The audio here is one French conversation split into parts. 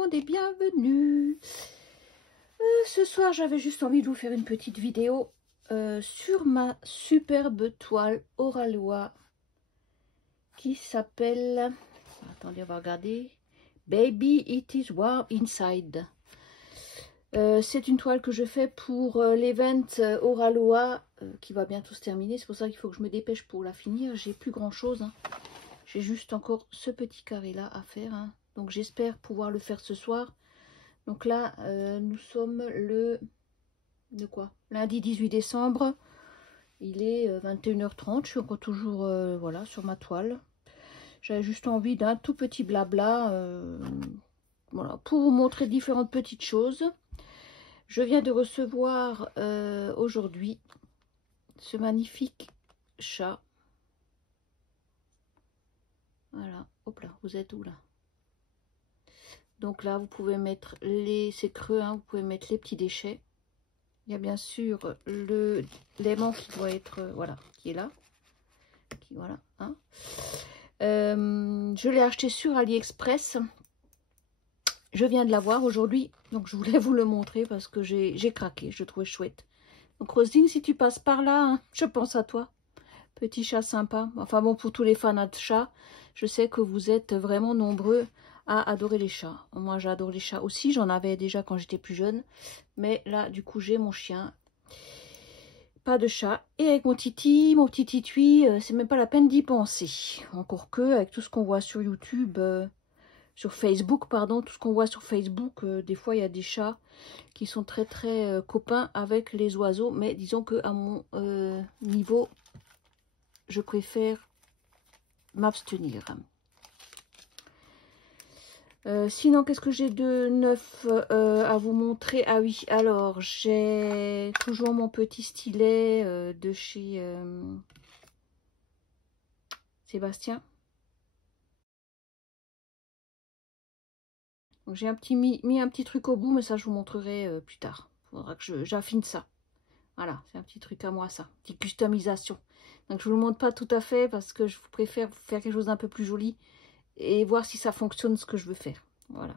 monde est bienvenu. Ce soir, j'avais juste envie de vous faire une petite vidéo sur ma superbe toile Oralois qui s'appelle, attendez, on va regarder, Baby It Is Warm Inside. C'est une toile que je fais pour l'event Oralois qui va bientôt se terminer. C'est pour ça qu'il faut que je me dépêche pour la finir. J'ai plus grand chose, hein. J'ai juste encore ce petit carré là à faire, hein. Donc j'espère pouvoir le faire ce soir. Donc là nous sommes le lundi 18 décembre. Il est 21h30. Je suis encore toujours voilà, sur ma toile. J'avais juste envie d'un tout petit blabla voilà, pour vous montrer différentes petites choses. Je viens de recevoir aujourd'hui ce magnifique chat. Voilà, hop là, vous êtes où là? Donc là, vous pouvez mettre c'est creux, hein, vous pouvez mettre les petits déchets. Il y a bien sûr l'aimant qui doit être, voilà, qui est là. Voilà, hein. Je l'ai acheté sur AliExpress. Je viens de l'avoir aujourd'hui, donc je voulais vous le montrer parce que j'ai craqué, je le trouvais chouette. Donc Roselyne, si tu passes par là, hein, je pense à toi. Petit chat sympa. Enfin bon, pour tous les fans de chats, je sais que vous êtes vraiment nombreux à adorer les chats. Moi, j'adore les chats aussi. J'en avais déjà quand j'étais plus jeune. Mais là, du coup, j'ai mon chien. Pas de chat. Et avec mon petit titui, c'est même pas la peine d'y penser. Encore que, avec tout ce qu'on voit sur YouTube, sur Facebook, pardon, tout ce qu'on voit sur Facebook, des fois, il y a des chats qui sont très, très copains avec les oiseaux. Mais disons que à mon niveau, je préfère m'abstenir. Sinon, qu'est-ce que j'ai de neuf à vous montrer? Ah oui, alors, j'ai toujours mon petit stylet de chez Sébastien. Donc, j'ai mis un petit truc au bout, mais ça, je vous montrerai plus tard. Il faudra que j'affine ça. Voilà, c'est un petit truc à moi, ça. Petite customisation. Donc, je ne vous le montre pas tout à fait parce que je préfère faire quelque chose d'un peu plus joli et voir si ça fonctionne ce que je veux faire. Voilà.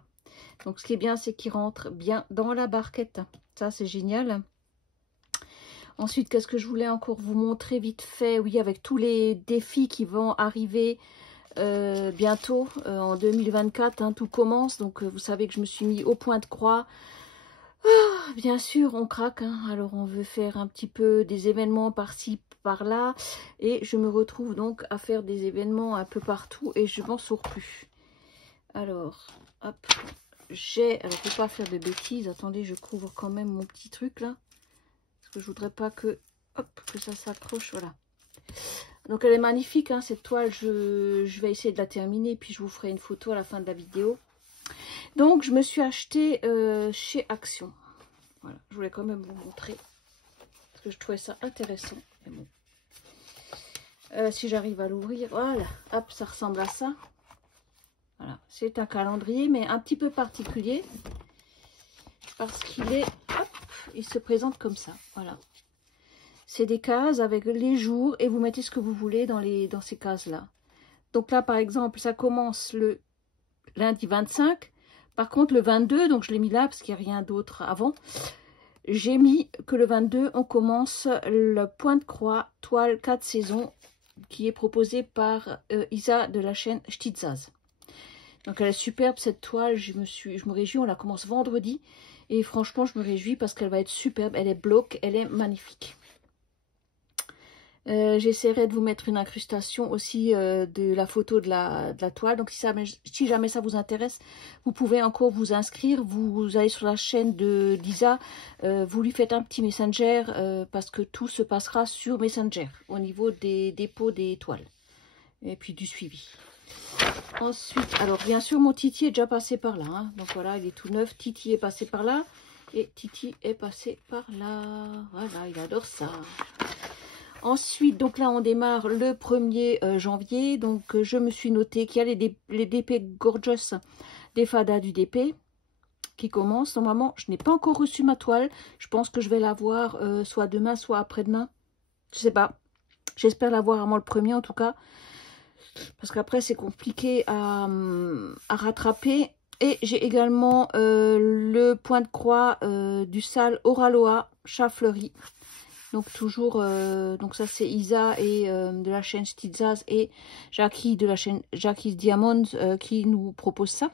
Donc ce qui est bien, c'est qu'il rentre bien dans la barquette. Ça, c'est génial. Ensuite, qu'est-ce que je voulais encore vous montrer vite fait? Oui, avec tous les défis qui vont arriver bientôt, en 2024, hein, tout commence. Donc vous savez que je me suis mis au point de croix. Ah, bien sûr, on craque, hein. Alors on veut faire un petit peu des événements par-ci, par-là. Et je me retrouve donc à faire des événements un peu partout et je m'en sors plus. Alors, hop, alors faut pas faire de bêtises, attendez, je couvre quand même mon petit truc là, parce que je voudrais pas que, hop, que ça s'accroche, voilà. Donc elle est magnifique, hein, cette toile, je vais essayer de la terminer, puis je vous ferai une photo à la fin de la vidéo. Donc je me suis acheté chez Action, voilà, je voulais quand même vous montrer, parce que je trouvais ça intéressant, mais bon. Si j'arrive à l'ouvrir, voilà, hop, ça ressemble à ça. Voilà, c'est un calendrier, mais un petit peu particulier, parce qu'il est, hop, il se présente comme ça, voilà. C'est des cases avec les jours, et vous mettez ce que vous voulez dans ces cases-là. Donc là, par exemple, ça commence le lundi 25, par contre le 22, donc je l'ai mis là, parce qu'il n'y a rien d'autre avant, j'ai mis que le 22, on commence le point de croix, toile 4 saisons, qui est proposé par Isa de la chaîne Stitzaz. Donc elle est superbe cette toile, je me réjouis, on la commence vendredi et franchement je me réjouis parce qu'elle va être superbe, elle est bloc, elle est magnifique. J'essaierai de vous mettre une incrustation aussi de la photo de la toile, donc si jamais ça vous intéresse, vous pouvez encore vous inscrire, vous allez sur la chaîne d'Isa, vous lui faites un petit messenger parce que tout se passera sur Messenger au niveau des dépôts des toiles et puis du suivi. Ensuite, alors bien sûr mon Titi est déjà passé par là, hein. Donc voilà, il est tout neuf, Titi est passé par là et Titi est passé par là, voilà, il adore ça. Ensuite, donc là on démarre le 1er janvier, donc je me suis noté qu'il y a les DP Gorgeous des Fadas du DP qui commencent. Normalement, je n'ai pas encore reçu ma toile, je pense que je vais l'avoir soit demain, soit après-demain, je sais pas, j'espère l'avoir avant le 1er en tout cas. Parce qu'après, c'est compliqué à rattraper. Et j'ai également le point de croix du sale Oraloa chat fleuri. Donc toujours, donc ça c'est Isa et de la chaîne Stitzaz et Jackie de la chaîne Jackie's Diamonds qui nous propose ça.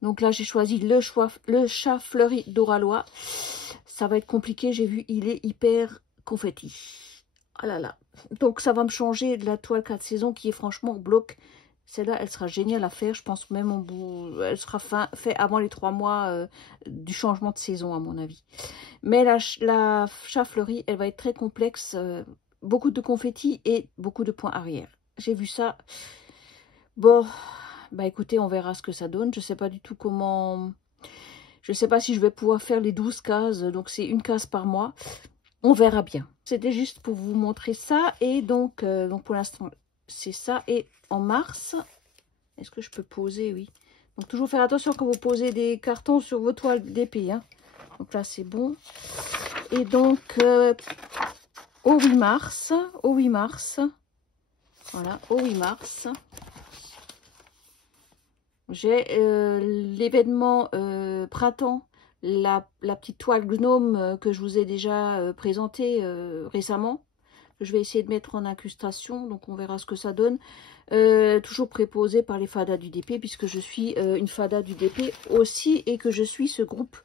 Donc là j'ai choisi le chat fleuri d'Oraloa. Ça va être compliqué, j'ai vu, il est hyper confetti. Ah là là. Donc ça va me changer de la toile 4 saisons qui est franchement bloc. Celle-là, elle sera géniale à faire. Je pense même au bout, elle sera fait avant les 3 mois du changement de saison à mon avis. Mais la chat fleuri, elle va être très complexe. Beaucoup de confettis et beaucoup de points arrière. J'ai vu ça. Bon, bah écoutez, on verra ce que ça donne. Je sais pas du tout comment... Je sais pas si je vais pouvoir faire les 12 cases. Donc c'est une case par mois. On verra bien. C'était juste pour vous montrer ça. Et donc pour l'instant, c'est ça. Et en mars, est-ce que je peux poser? Oui. Donc toujours faire attention quand vous posez des cartons sur vos toiles d'épée. Hein. Donc là, c'est bon. Et donc, au 8 mars, voilà, au 8 mars, j'ai l'événement printemps, la petite toile gnome que je vous ai déjà présentée récemment. Je vais essayer de mettre en incrustation, donc on verra ce que ça donne. Toujours préposée par les fadas du DP, puisque je suis une fada du DP aussi, et que je suis ce groupe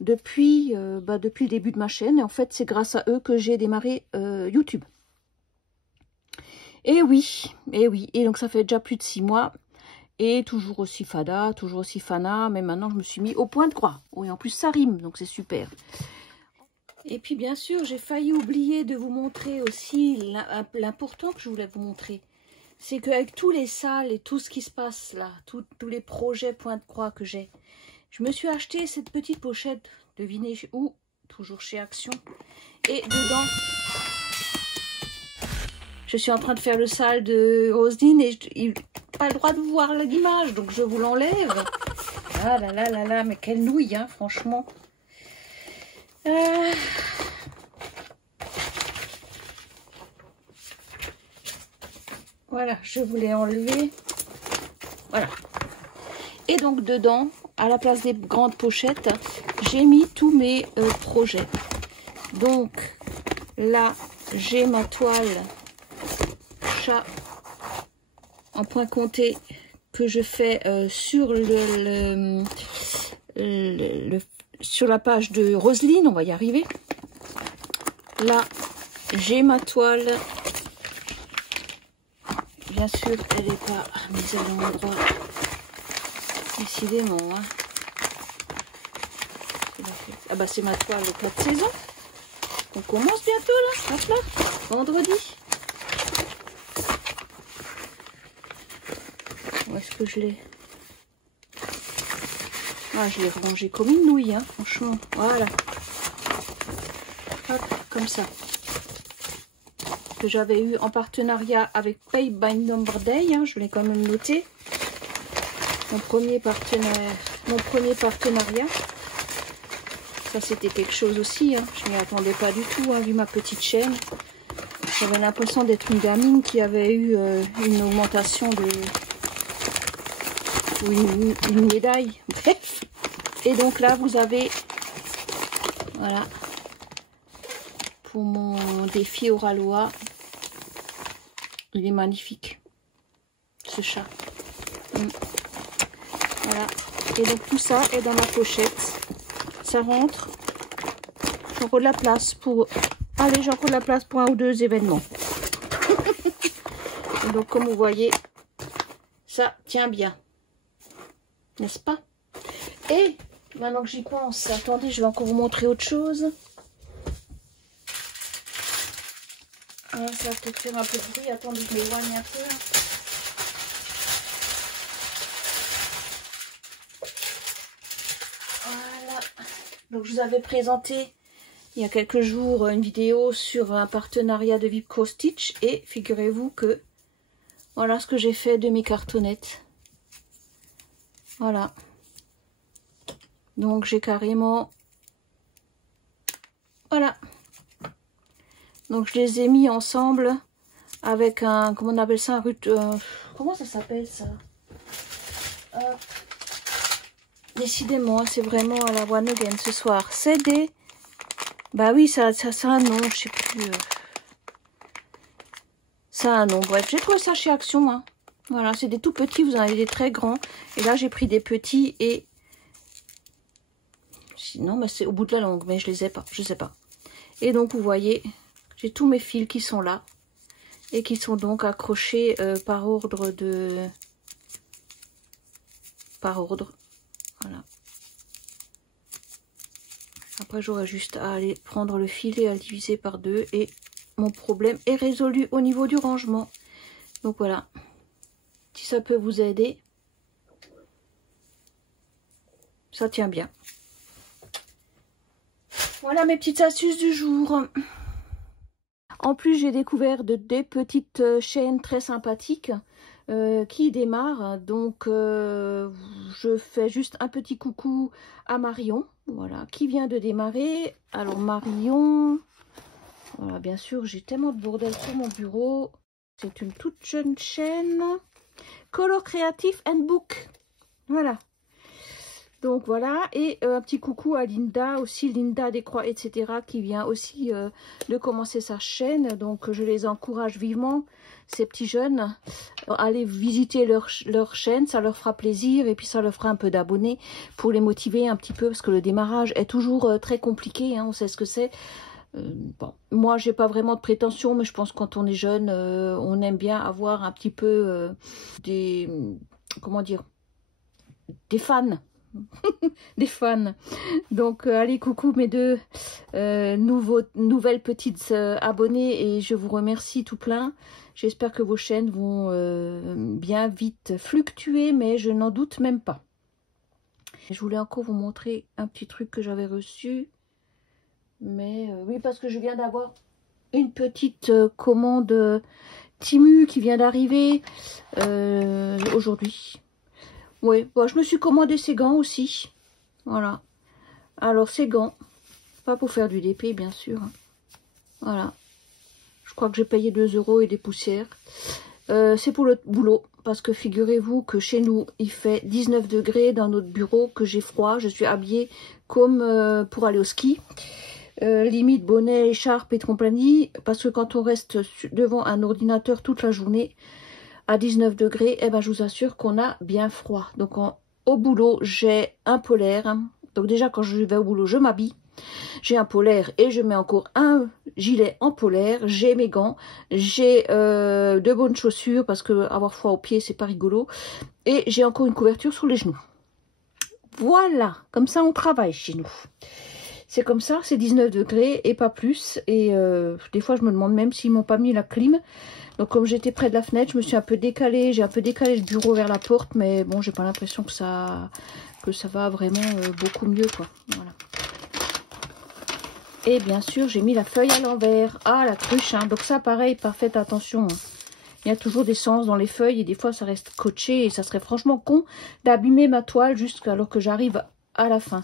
depuis le début de ma chaîne. Et en fait, c'est grâce à eux que j'ai démarré YouTube. Et oui, et donc ça fait déjà plus de 6 mois. Et toujours aussi fada, toujours aussi fana, mais maintenant je me suis mis au point de croix. Oui, en plus ça rime, donc c'est super. Et puis bien sûr, j'ai failli oublier de vous montrer aussi l'important que je voulais vous montrer. C'est qu'avec tous les salles et tout ce qui se passe là, tous les projets point de croix que j'ai, je me suis acheté cette petite pochette, devinez où, toujours chez Action. Et dedans, je suis en train de faire le sale de Roselyne et il n'a pas le droit de voir l'image, donc je vous l'enlève. Ah là là là là, mais quelle nouille, hein, franchement. Voilà, je voulais enlever. Voilà. Et donc dedans, à la place des grandes pochettes, j'ai mis tous mes projets. Donc là, j'ai ma toile chat en point compté que je fais sur sur la page de Roselyne, on va y arriver. Là, j'ai ma toile. Bien sûr, elle n'est pas mise à l'endroit. Décidément. Hein. Ah bah c'est ma toile de 4 saisons. On commence bientôt là. Hop là. Vendredi. Où est-ce que je l'ai? Ah, je l'ai rangé comme une nouille, hein, franchement. Voilà. Hop, comme ça. Que j'avais eu en partenariat avec Pay by Number Day. Hein, je l'ai quand même noté. Mon premier partenariat. Ça, c'était quelque chose aussi. Hein. Je m'y attendais pas du tout, hein, vu ma petite chaîne. J'avais l'impression d'être une gamine qui avait eu une augmentation de... ou une médaille. Bref. Et donc là, vous avez... Voilà. Pour mon défi Oraloa. Il est magnifique. Ce chat. Voilà. Et donc tout ça est dans ma pochette. Ça rentre. J'ai encore de la place pour... Allez, j'ai encore de la place pour 1 ou 2 événements. Et donc comme vous voyez, ça tient bien. N'est-ce pas? Et maintenant que j'y pense, attendez, je vais encore vous montrer autre chose. Ah, ça va peut-être faire un peu de bruit. Attendez, je m'éloigne un peu. Voilà. Donc je vous avais présenté il y a quelques jours une vidéo sur un partenariat de Vipco Stitch. Et figurez-vous que voilà ce que j'ai fait de mes cartonnettes. Voilà. Donc j'ai carrément... Voilà. Donc je les ai mis ensemble avec un... Comment on appelle ça? Comment ça s'appelle ça? décidément, c'est vraiment à la one again ce soir. C'est des... Bah oui, ça a un nom, je sais plus. Ça a un nom, bref. J'ai trouvé ça chez Action, hein. Voilà, c'est des tout petits, vous en avez des très grands. Et là, j'ai pris des petits et... Sinon, bah, c'est au bout de la langue, mais je les ai pas, je sais pas. Et donc, vous voyez, j'ai tous mes fils qui sont là. Et qui sont donc accrochés par ordre de... Par ordre. Voilà. Après, j'aurais juste à aller prendre le fil et à le diviser par deux. Et mon problème est résolu au niveau du rangement. Donc voilà. Si ça peut vous aider. Ça tient bien. Voilà mes petites astuces du jour. En plus, j'ai découvert des petites chaînes très sympathiques qui démarrent. Donc, je fais juste un petit coucou à Marion, voilà, qui vient de démarrer. Alors, Marion, voilà, bien sûr, j'ai tellement de bordel sur mon bureau. C'est une toute jeune chaîne. Color Creative and Book. Voilà. Donc voilà, et un petit coucou à Linda, aussi Linda Descroix, etc., qui vient aussi de commencer sa chaîne. Donc je les encourage vivement, ces petits jeunes, à aller visiter leur chaîne, ça leur fera plaisir, et puis ça leur fera un peu d'abonnés pour les motiver un petit peu, parce que le démarrage est toujours très compliqué, hein, on sait ce que c'est. Bon, moi j'ai pas vraiment de prétention, mais je pense que quand on est jeune, on aime bien avoir un petit peu des, comment dire, des fans. Des fans. Donc allez, coucou mes deux nouvelles petites abonnées, et je vous remercie tout plein. J'espère que vos chaînes vont bien vite fluctuer, mais je n'en doute même pas. Je voulais encore vous montrer un petit truc que j'avais reçu, mais oui, parce que je viens d'avoir une petite commande Temu qui vient d'arriver aujourd'hui. Oui, bon, je me suis commandé ces gants aussi. Voilà. Alors, ces gants, pas pour faire du DP, bien sûr. Voilà. Je crois que j'ai payé 2 € et des poussières. C'est pour le boulot. Parce que figurez-vous que chez nous, il fait 19 degrés dans notre bureau, que j'ai froid. Je suis habillée comme pour aller au ski. Limite bonnet, écharpe et compagnie. Parce que quand on reste devant un ordinateur toute la journée, à 19 degrés, eh ben, je vous assure qu'on a bien froid. Donc, au boulot, j'ai un polaire. Donc, déjà, quand je vais au boulot, je m'habille. J'ai un polaire et je mets encore un gilet en polaire. J'ai mes gants. J'ai de bonnes chaussures parce que avoir froid aux pieds, c'est pas rigolo. Et j'ai encore une couverture sur les genoux. Voilà, comme ça, on travaille chez nous. C'est comme ça, c'est 19 degrés et pas plus. Et des fois, je me demande même s'ils m'ont pas mis la clim. Donc comme j'étais près de la fenêtre, je me suis un peu décalée. J'ai un peu décalé le bureau vers la porte. Mais bon, j'ai pas l'impression que ça va vraiment beaucoup mieux, quoi. Voilà. Et bien sûr, j'ai mis la feuille à l'envers. Ah, la cruche, hein. Donc ça, pareil, faites attention, hein. Il y a toujours des sens dans les feuilles et des fois, ça reste scotché. Et ça serait franchement con d'abîmer ma toile jusqu'alors que j'arrive à la fin.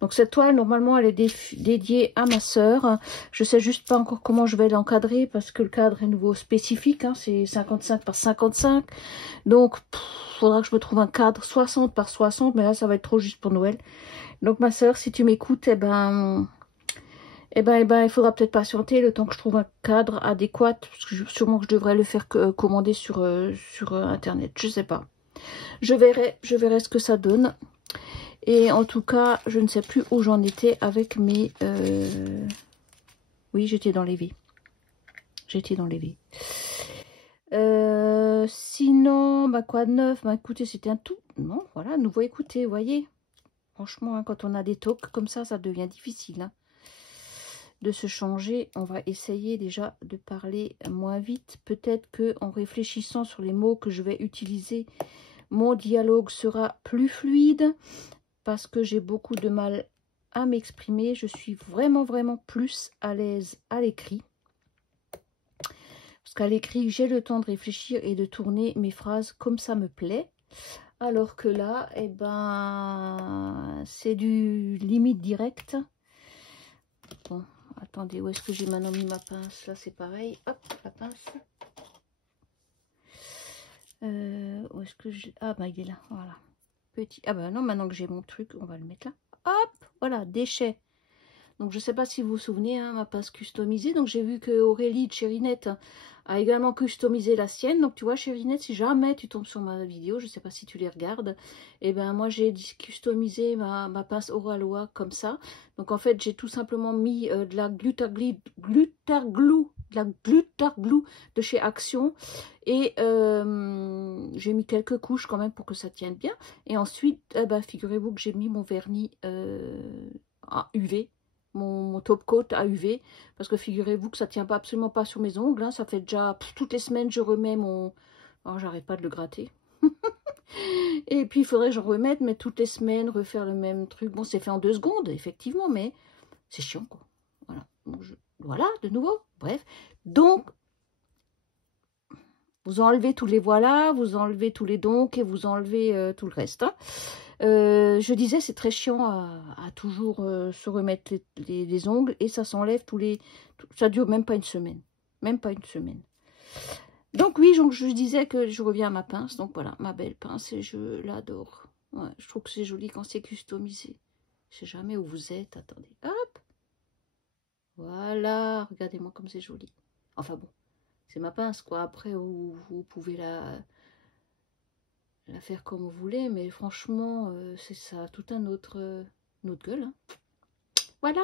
Donc cette toile, normalement, elle est dédiée à ma sœur. Je sais juste pas encore comment je vais l'encadrer parce que le cadre est nouveau spécifique, hein, c'est 55 par 55. Donc, il faudra que je me trouve un cadre 60 par 60, mais là, ça va être trop juste pour Noël. Donc ma sœur, si tu m'écoutes, il faudra peut-être patienter le temps que je trouve un cadre adéquat, parce que sûrement que je devrais le faire commander sur Internet, je sais pas. Je verrai ce que ça donne. Et en tout cas, je ne sais plus où j'en étais avec mes... Oui, j'étais dans les vies. Sinon, bah quoi de neuf? Bah écoutez, c'était un tout... Non, voilà, nouveau écoutez, vous voyez. Franchement, hein, quand on a des talks comme ça devient difficile, hein, de se changer. On va essayer déjà de parler moins vite. Peut-être que en réfléchissant sur les mots que je vais utiliser, mon dialogue sera plus fluide. Parce que j'ai beaucoup de mal à m'exprimer. Je suis vraiment plus à l'aise à l'écrit. Parce qu'à l'écrit, j'ai le temps de réfléchir et de tourner mes phrases comme ça me plaît. Alors que là, eh ben, c'est du limite direct. Bon, attendez, où est-ce que j'ai maintenant mis ma pince? Là, c'est pareil. Hop, la pince. Où est-ce que je... Ah, bah, il est là, voilà. petit. Ah ben non, maintenant que j'ai mon truc, on va le mettre là. Hop, voilà, déchets. Donc je sais pas si vous vous souvenez, hein, ma pince customisée. Donc j'ai vu que Aurélie de Chérinette a également customisé la sienne. Donc tu vois Chérinette, si jamais tu tombes sur ma vidéo, je sais pas si tu les regardes, et ben moi j'ai customisé ma pince Oraloa comme ça. Donc en fait j'ai tout simplement mis de la glutaglue de chez Action. Et j'ai mis quelques couches quand même pour que ça tienne bien. Et ensuite, ben, figurez-vous que j'ai mis mon vernis à UV. Mon top coat à UV, parce que figurez-vous que ça tient pas absolument pas sur mes ongles, hein. Ça fait déjà toutes les semaines je remets mon... Oh, j'arrête pas de le gratter. Et puis il faudrait que j'en remette, mais toutes les semaines refaire le même truc. Bon, c'est fait en 2 secondes, effectivement, mais c'est chiant, quoi. Voilà. Donc, voilà, de nouveau. Bref. Donc, vous enlevez tous les voilà, vous enlevez tous les donc, et vous enlevez tout le reste, hein. Je disais, c'est très chiant à toujours se remettre les ongles, et ça s'enlève ça dure même pas une semaine. Même pas une semaine. Donc oui, donc je disais que je reviens à ma pince. Donc voilà, ma belle pince, et je l'adore. Ouais, je trouve que c'est joli quand c'est customisé. Je sais jamais où vous êtes. Attendez, hop. Voilà, regardez-moi comme c'est joli. Enfin bon, c'est ma pince, quoi. Après, vous pouvez la faire comme vous voulez, mais franchement, c'est ça, tout un autre gueule, hein. Voilà.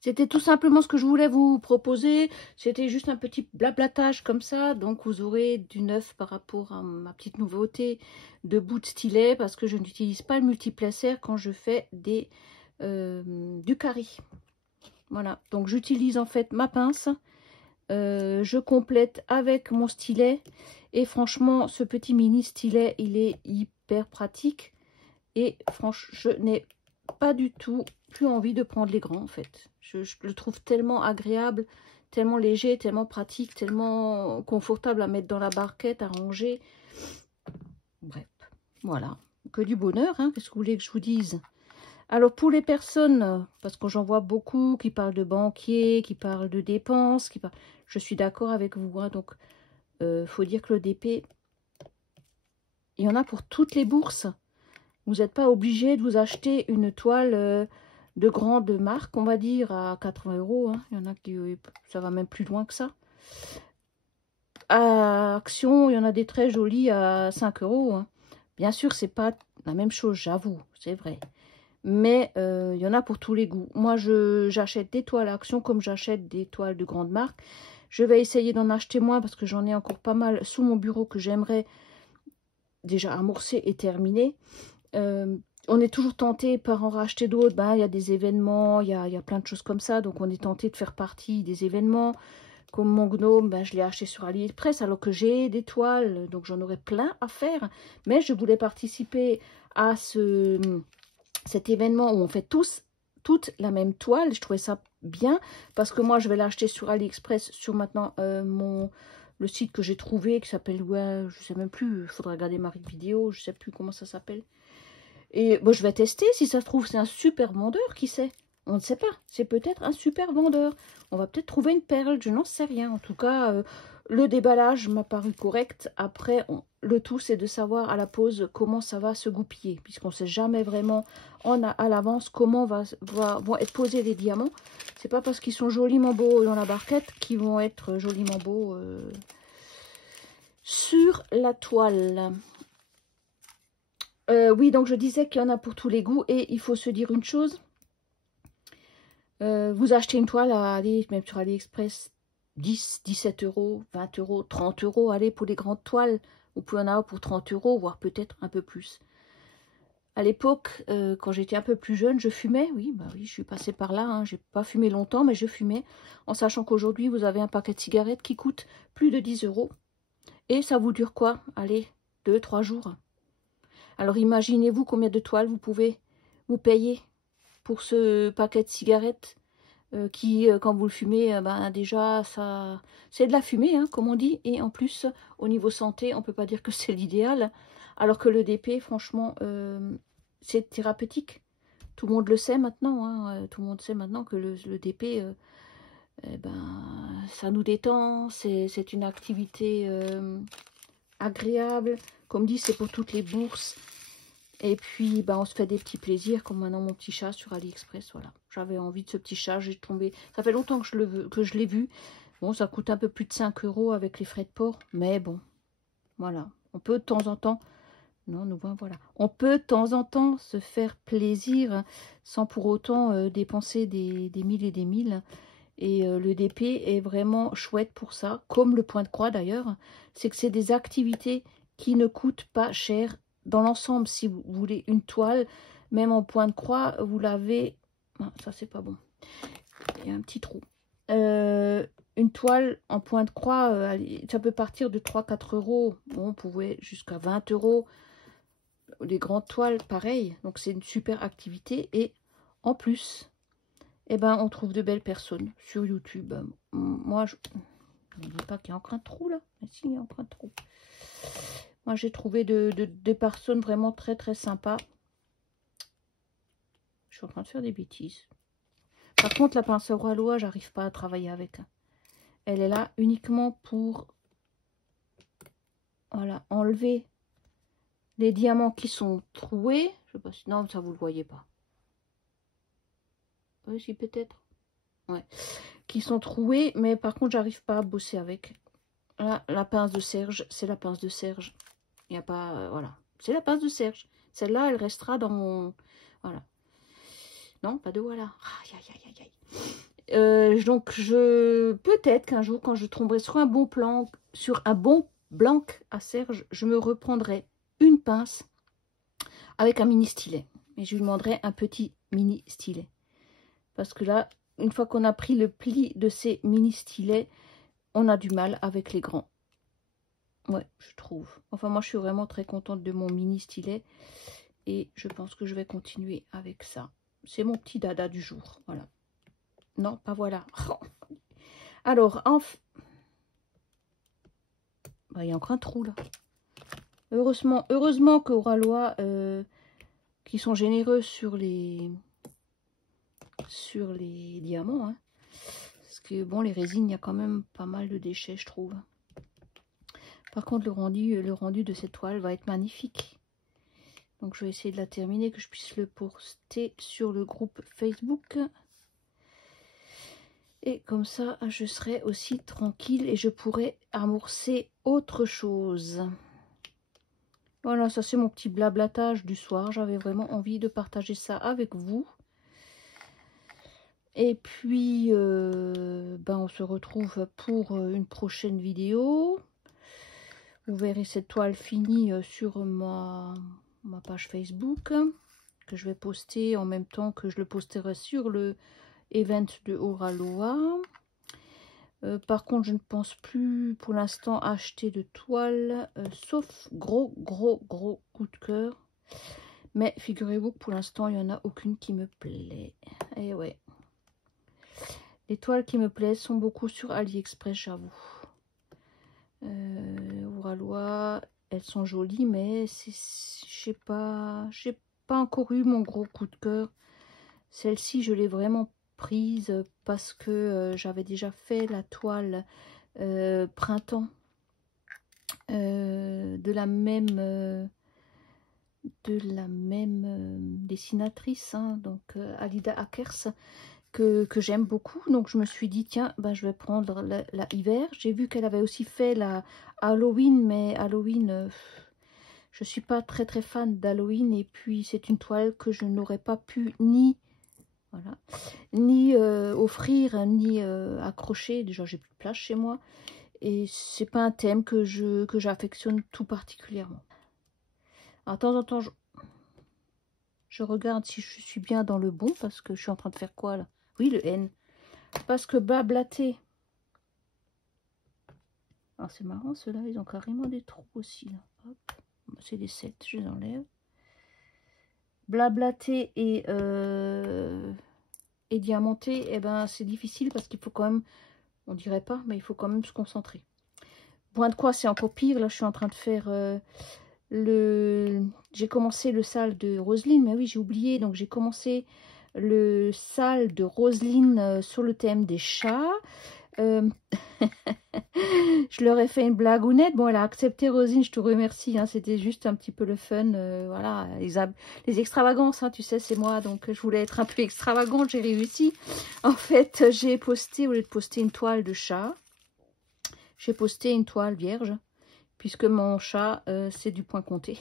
C'était tout simplement ce que je voulais vous proposer. C'était juste un petit blablatage comme ça. Donc vous aurez du neuf par rapport à ma petite nouveauté de bout de stylet, parce que je n'utilise pas le multiplacer quand je fais du carré. Voilà. Donc j'utilise en fait ma pince. Je complète avec mon stylet. Et franchement, ce petit mini stylet, il est hyper pratique. Et franchement, je n'ai pas du tout plus envie de prendre les grands, en fait. Je le trouve tellement agréable, tellement léger, tellement pratique, tellement confortable à mettre dans la barquette, à ranger. Bref, voilà. Que du bonheur, hein. Qu'est-ce que vous voulez que je vous dise? Alors, pour les personnes, parce que j'en vois beaucoup qui parlent de banquiers, qui parlent de dépenses, je suis d'accord avec vous, hein. Donc, faut dire que le DP, il y en a pour toutes les bourses. Vous n'êtes pas obligé de vous acheter une toile de grande marque, on va dire, à 80 €. Hein. Il y en a qui, ça va même plus loin que ça. À Action, il y en a des très jolies à 5 €. Hein. Bien sûr, c'est pas la même chose, j'avoue, c'est vrai. Mais il y en a pour tous les goûts. Moi, j'achète des toiles à Action comme j'achète des toiles de grande marque. Je vais essayer d'en acheter moins parce que j'en ai encore pas mal sous mon bureau que j'aimerais déjà amorcer et terminer. On est toujours tenté par en racheter d'autres. Ben, il y a des événements, il y a plein de choses comme ça. Donc, on est tenté de faire partie des événements. Comme mon gnome, ben, je l'ai acheté sur AliExpress alors que j'ai des toiles. Donc, j'en aurais plein à faire. Mais je voulais participer à cet événement où on fait toute la même toile. Je trouvais ça bien parce que moi, je vais l'acheter sur AliExpress sur maintenant le site que j'ai trouvé qui s'appelle, ouais, je sais même plus, il faudra regarder ma vidéo, je sais plus comment ça s'appelle. Et bon, je vais tester, si ça se trouve, c'est un super vendeur, qui sait? On ne sait pas, c'est peut-être un super vendeur. On va peut-être trouver une perle, je n'en sais rien. En tout cas, le déballage m'a paru correct. Après, le tout, c'est de savoir à la pause comment ça va se goupiller, puisqu'on ne sait jamais vraiment à l'avance comment vont être posés les diamants. C'est pas parce qu'ils sont joliment beaux dans la barquette qu'ils vont être joliment beaux sur la toile. Oui, donc je disais qu'il y en a pour tous les goûts, et il faut se dire une chose. Vous achetez une toile même sur AliExpress, 10, 17 €, 20 €, 30 €, allez, pour les grandes toiles. Vous pouvez en avoir pour 30 €, voire peut-être un peu plus. À l'époque, quand j'étais un peu plus jeune, je fumais. Oui, bah oui, je suis passée par là. Hein. J'ai pas fumé longtemps, mais je fumais. En sachant qu'aujourd'hui, vous avez un paquet de cigarettes qui coûte plus de 10 €. Et ça vous dure quoi? Allez, 2, 3 jours. Alors imaginez-vous combien de toiles vous pouvez vous payer pour ce paquet de cigarettes qui, quand vous le fumez, ben déjà, ça, c'est de la fumée, hein, comme on dit. Et en plus, au niveau santé, on ne peut pas dire que c'est l'idéal. Alors que le DP, franchement, c'est thérapeutique. Tout le monde le sait maintenant. Hein, tout le monde sait maintenant que le DP, eh ben, ça nous détend. C'est une activité agréable. Comme dit, c'est pour toutes les bourses. Et puis, bah, on se fait des petits plaisirs, comme maintenant mon petit chat sur AliExpress, voilà. J'avais envie de ce petit chat, j'ai tombé... Ça fait longtemps que je l'ai vu. Bon, ça coûte un peu plus de 5 € avec les frais de port, mais bon, voilà. On peut de temps en temps... Non, nous voilà. On peut de temps en temps se faire plaisir sans pour autant dépenser des mille et des mille. Et le DP est vraiment chouette pour ça, comme le point de croix d'ailleurs. C'est que c'est des activités qui ne coûtent pas cher. Dans l'ensemble, si vous voulez une toile, même en point de croix, vous l'avez... Ah, ça, c'est pas bon. Il y a un petit trou. Une toile en point de croix, ça peut partir de 3-4 €. Bon, on pouvait jusqu'à 20 €. Les grandes toiles, pareil. Donc, c'est une super activité. Et en plus... eh ben, on trouve de belles personnes sur YouTube. Moi, je ne dis pas qu'il y a encore un trou, là. Mais si, il y a encore un trou. Moi, j'ai trouvé des personnes vraiment très, très sympas. Je suis en train de faire des bêtises. Par contre, la pince Roi-Lois, j'arrive pas à travailler avec. Elle est là uniquement pour... voilà, enlever les diamants qui sont troués. Je sais pas si... non, ça, vous le voyez pas. Oui, si, peut-être. Ouais. Qui sont troués, mais par contre, j'arrive pas à bosser avec. Là, la pince de Serge, c'est la pince de Serge. Il n'y a pas... voilà. C'est la pince de Serge. Celle-là, elle restera dans mon... voilà. Non, pas de voilà. Aïe, aïe, aïe, aïe, aïe. Donc, peut-être qu'un jour, quand je tomberai sur un bon plan, sur un bon blanc à Serge, je me reprendrai une pince avec un mini stylet. Et je lui demanderai un petit mini stylet. Parce que là, une fois qu'on a pris le pli de ces mini stylets, on a du mal avec les grands. Ouais, je trouve. Enfin, moi, je suis vraiment très contente de mon mini stylet. Et je pense que je vais continuer avec ça. C'est mon petit dada du jour. Voilà. Non, pas voilà. Alors, bah, il y a encore un trou, là. Heureusement que Roi-Lois, qui sont généreux sur les diamants. Hein. Parce que, bon, les résines, il y a quand même pas mal de déchets, je trouve. Par contre, le rendu de cette toile va être magnifique. Donc, je vais essayer de la terminer, que je puisse le poster sur le groupe Facebook. Et comme ça, je serai aussi tranquille et je pourrai amorcer autre chose. Voilà, ça c'est mon petit blablatage du soir. J'avais vraiment envie de partager ça avec vous. Et puis, ben, on se retrouve pour une prochaine vidéo. Vous verrez cette toile finie sur ma page Facebook, que je vais poster en même temps que je le posterai sur le event de Roi-Lois. Par contre, je ne pense plus pour l'instant acheter de toile, sauf gros coup de cœur. Mais figurez-vous que pour l'instant, il n'y en a aucune qui me plaît. Et ouais. Les toiles qui me plaisent sont beaucoup sur AliExpress, j'avoue. Roi-Lois, elles sont jolies, mais j'ai pas encore eu mon gros coup de cœur. Celle-ci, je l'ai vraiment prise parce que j'avais déjà fait la toile printemps de la même dessinatrice, hein, donc Alida Akers, que j'aime beaucoup. Donc je me suis dit, tiens, ben, je vais prendre la hiver. J'ai vu qu'elle avait aussi fait la Halloween, mais Halloween, je suis pas très fan d'Halloween. Et puis c'est une toile que je n'aurais pas pu ni offrir, ni accrocher. Déjà, j'ai plus de place chez moi. Et c'est pas un thème que j'affectionne tout particulièrement. Alors, de temps en temps, je regarde si je suis bien dans le bon, parce que je suis en train de faire quoi, là? Oui, le N. Parce que blablater. Alors, c'est marrant, ceux-là, ils ont carrément des trous aussi, là. Hop. C'est des 7, je les enlève. Blablater et diamanter, eh ben, c'est difficile parce qu'il faut quand même, on dirait pas, mais il faut quand même se concentrer. Point de croix, c'est encore pire. Là, je suis en train de faire j'ai commencé le sale de Roselyne, mais oui, j'ai oublié. Donc, j'ai commencé le sale de Roselyne sur le thème des chats. Je leur ai fait une blagounette. Bon, elle a accepté, Rosine, je te remercie. Hein, c'était juste un petit peu le fun. Voilà, les extravagances, hein, tu sais, c'est moi. Donc, je voulais être un peu extravagante, j'ai réussi. En fait, j'ai posté, au lieu de poster une toile de chat, j'ai posté une toile vierge, puisque mon chat, c'est du point compté.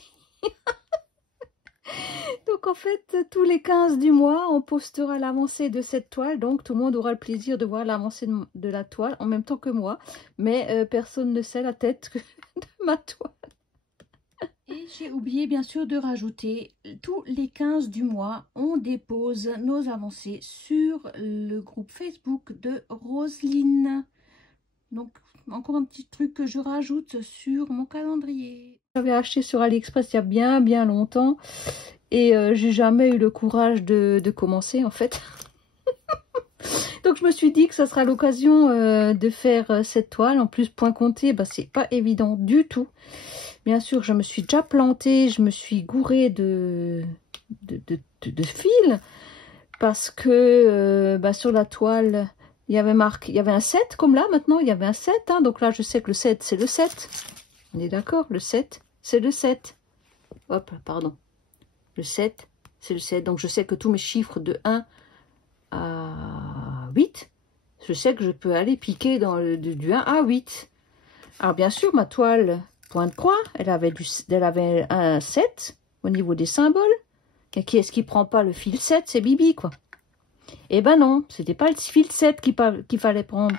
Donc en fait, tous les 15 du mois, on postera l'avancée de cette toile. Donc tout le monde aura le plaisir de voir l'avancée de la toile en même temps que moi. Mais personne ne sait la tête de ma toile. Et j'ai oublié bien sûr de rajouter, tous les 15 du mois, on dépose nos avancées sur le groupe Facebook de Roselyne. Donc encore un petit truc que je rajoute sur mon calendrier. J'avais acheté sur AliExpress il y a bien longtemps. Et j'ai jamais eu le courage de commencer en fait. Donc je me suis dit que ça sera l'occasion de faire cette toile. En plus, point compté, bah, c'est pas évident du tout. Bien sûr, je me suis déjà plantée, je me suis gourée de fil. Parce que bah, sur la toile, il y avait marqué, il y avait un 7 comme là maintenant, il y avait un 7. Hein, donc là, je sais que le 7, c'est le 7. On est d'accord, le 7, c'est le 7. Hop, pardon. Le 7, c'est le 7. Donc, je sais que tous mes chiffres de 1 à 8, je sais que je peux aller piquer dans du 1 à 8. Alors, bien sûr, ma toile point de croix, elle avait un 7 au niveau des symboles. Et qui est-ce qui prend pas le fil 7? C'est Bibi, quoi. Eh ben non, c'était pas le fil 7 qu'il fallait prendre.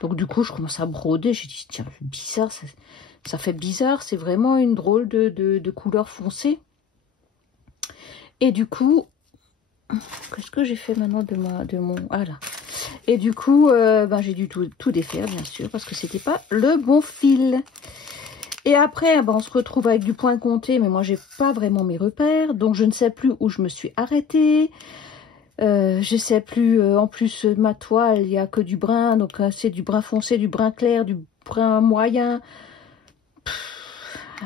Donc, du coup, je commence à broder. J'ai dit, tiens, c'est bizarre, ça fait bizarre. C'est vraiment une drôle de couleur foncée. Et du coup, qu'est-ce que j'ai fait maintenant de mon... Ah là. Et du coup, ben, j'ai dû tout défaire, bien sûr, parce que c'était pas le bon fil. Et après, ben, on se retrouve avec du point compté, mais moi, j'ai pas vraiment mes repères. Donc, je ne sais plus où je me suis arrêtée. Je sais plus, en plus, ma toile, il n'y a que du brun. Donc, c'est du brun foncé, du brun clair, du brun moyen.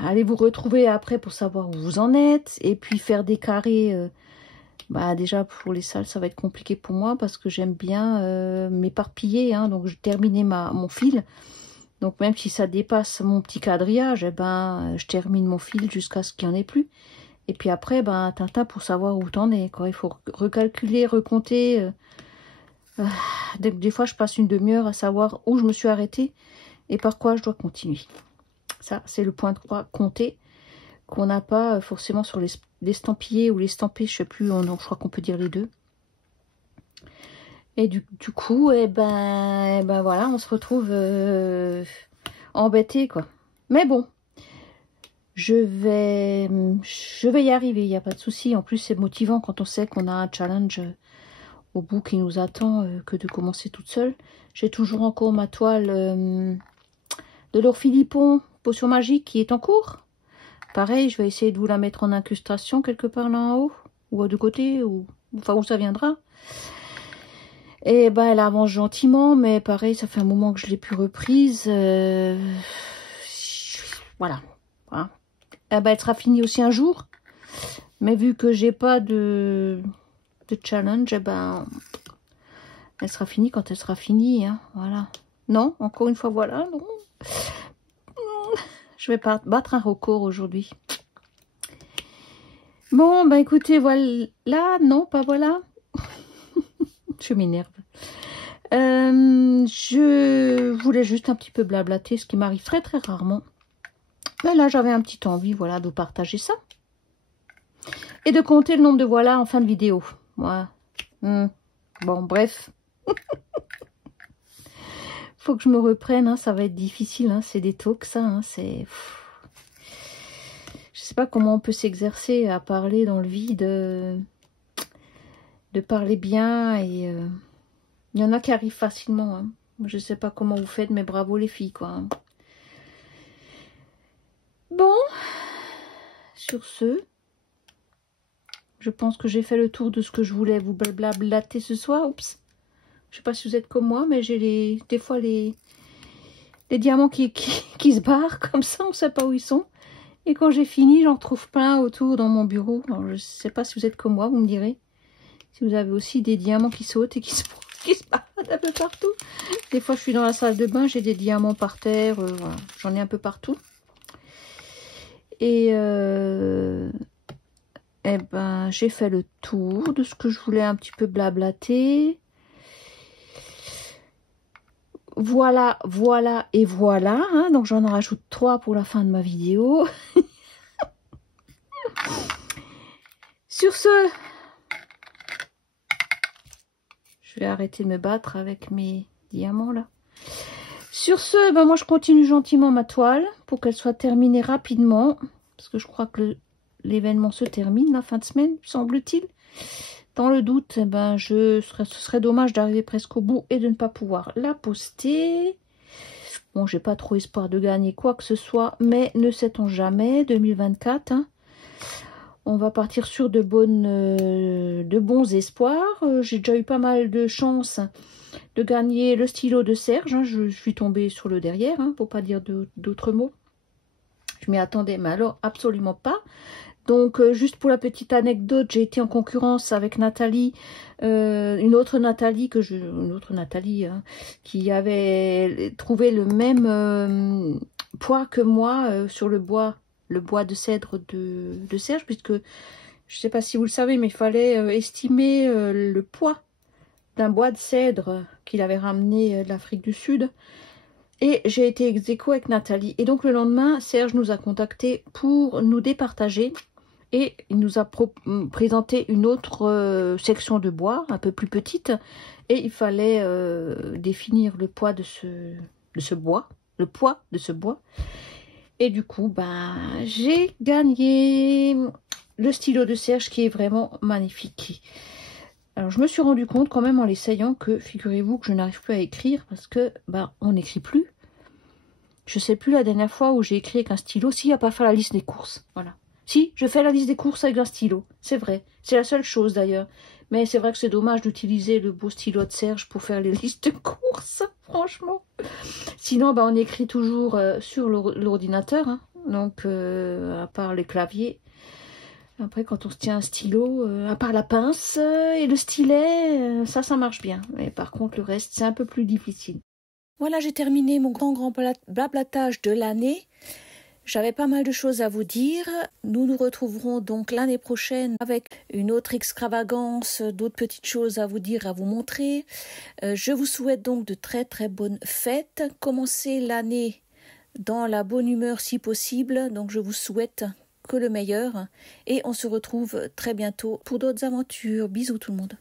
Allez vous retrouver après pour savoir où vous en êtes. Et puis, faire des carrés... bah déjà pour les salles ça va être compliqué pour moi parce que j'aime bien m'éparpiller, hein, donc je terminais mon fil, donc même si ça dépasse mon petit quadrillage, eh ben je termine mon fil jusqu'à ce qu'il n'y en ait plus, et puis après ben Tintin pour savoir où t'en es quoi, il faut recalculer, recompter, des fois je passe une demi-heure à savoir où je me suis arrêtée et par quoi je dois continuer. Ça c'est le point de croix compté qu'on n'a pas forcément sur l'estampillé ou l'estampé, je sais plus, non, je crois qu'on peut dire les deux. Et du coup, eh ben voilà, on se retrouve embêté, quoi. Mais bon, je vais y arriver, il n'y a pas de souci. En plus, c'est motivant quand on sait qu'on a un challenge au bout qui nous attend que de commencer toute seule. J'ai toujours encore ma toile de l'Or Philippon, potion magique, qui est en cours. Pareil, je vais essayer de vous la mettre en incrustation quelque part là en haut, ou de côté, ou enfin où ça viendra. Et ben elle avance gentiment, mais pareil, ça fait un moment que je l'ai plus reprise. Voilà. Hein. Eh ben, elle sera finie aussi un jour. Mais vu que j'ai pas de challenge, eh ben elle sera finie quand elle sera finie. Hein. Voilà. Non, encore une fois, voilà. Non. Je vais pas battre un record aujourd'hui. Bon, bah écoutez, voilà. Non, pas voilà. Je m'énerve. Je voulais juste un petit peu blablater, ce qui m'arrive très très rarement. Mais là, j'avais un petit envie, voilà, de partager ça. Et de compter le nombre de voilà en fin de vidéo. Voilà. Bon, bref. Faut que je me reprenne, hein, ça va être difficile, hein, c'est des talks, ça, hein, c'est... Je sais pas comment on peut s'exercer à parler dans le vide, de parler bien, et il y en a qui arrivent facilement, hein. Je sais pas comment vous faites, mais bravo les filles, quoi. Hein. Bon, sur ce, je pense que j'ai fait le tour de ce que je voulais vous blablater ce soir. Oups. Je sais pas si vous êtes comme moi, mais j'ai des fois les diamants qui se barrent comme ça, on sait pas où ils sont. Et quand j'ai fini, j'en trouve plein autour dans mon bureau. Alors, je sais pas si vous êtes comme moi, vous me direz. Si vous avez aussi des diamants qui sautent et qui se barrent. un peu partout. Des fois, je suis dans la salle de bain, j'ai des diamants par terre. Voilà. J'en ai un peu partout. Et eh ben, j'ai fait le tour de ce que je voulais un petit peu blablater. Voilà, voilà et voilà. Hein. Donc, j'en rajoute 3 pour la fin de ma vidéo. Sur ce, je vais arrêter de me battre avec mes diamants là. Sur ce, ben moi je continue gentiment ma toile pour qu'elle soit terminée rapidement. Parce que je crois que l'événement se termine la fin de semaine, semble-t-il. Dans le doute, eh ben, ce serait dommage d'arriver presque au bout et de ne pas pouvoir la poster. Bon, j'ai pas trop espoir de gagner quoi que ce soit, mais ne sait-on jamais, 2024. Hein. On va partir sur de bons espoirs. J'ai déjà eu pas mal de chance de gagner le stylo de Serge. Hein. Je suis tombée sur le derrière, hein, pour pas dire d'autres mots. Je m'y attendais, mais alors absolument pas. Donc, juste pour la petite anecdote, j'ai été en concurrence avec Nathalie, une autre Nathalie, hein, qui avait trouvé le même poids que moi sur le bois de cèdre de Serge, puisque, je ne sais pas si vous le savez, mais il fallait estimer le poids d'un bois de cèdre qu'il avait ramené de l'Afrique du Sud. Et j'ai été ex aequo avec Nathalie. Et donc, le lendemain, Serge nous a contactés pour nous départager. Et il nous a présenté une autre section de bois, un peu plus petite. Et il fallait définir le poids de ce bois. Le poids de ce bois. Et du coup, ben, j'ai gagné le stylo de Serge qui est vraiment magnifique. Alors, je me suis rendu compte quand même en l'essayant que, figurez-vous, que je n'arrive plus à écrire parce que, ben, on n'écrit plus. Je sais plus la dernière fois où j'ai écrit avec un stylo, s'il n'y a pas fait la liste des courses. Voilà. Si, je fais la liste des courses avec un stylo, c'est vrai. C'est la seule chose d'ailleurs. Mais c'est vrai que c'est dommage d'utiliser le beau stylo de Serge pour faire les listes de courses, franchement. Sinon, bah, on écrit toujours sur l'ordinateur, hein. Donc, à part les claviers. Après, quand on se tient un stylo, à part la pince et le stylet, ça marche bien. Mais par contre, le reste, c'est un peu plus difficile. Voilà, j'ai terminé mon grand blablatage de l'année. J'avais pas mal de choses à vous dire. Nous nous retrouverons donc l'année prochaine avec une autre extravagance, d'autres petites choses à vous dire, à vous montrer. Je vous souhaite donc de très très bonnes fêtes. Commencez l'année dans la bonne humeur si possible. Donc je vous souhaite que le meilleur. Et on se retrouve très bientôt pour d'autres aventures. Bisous tout le monde.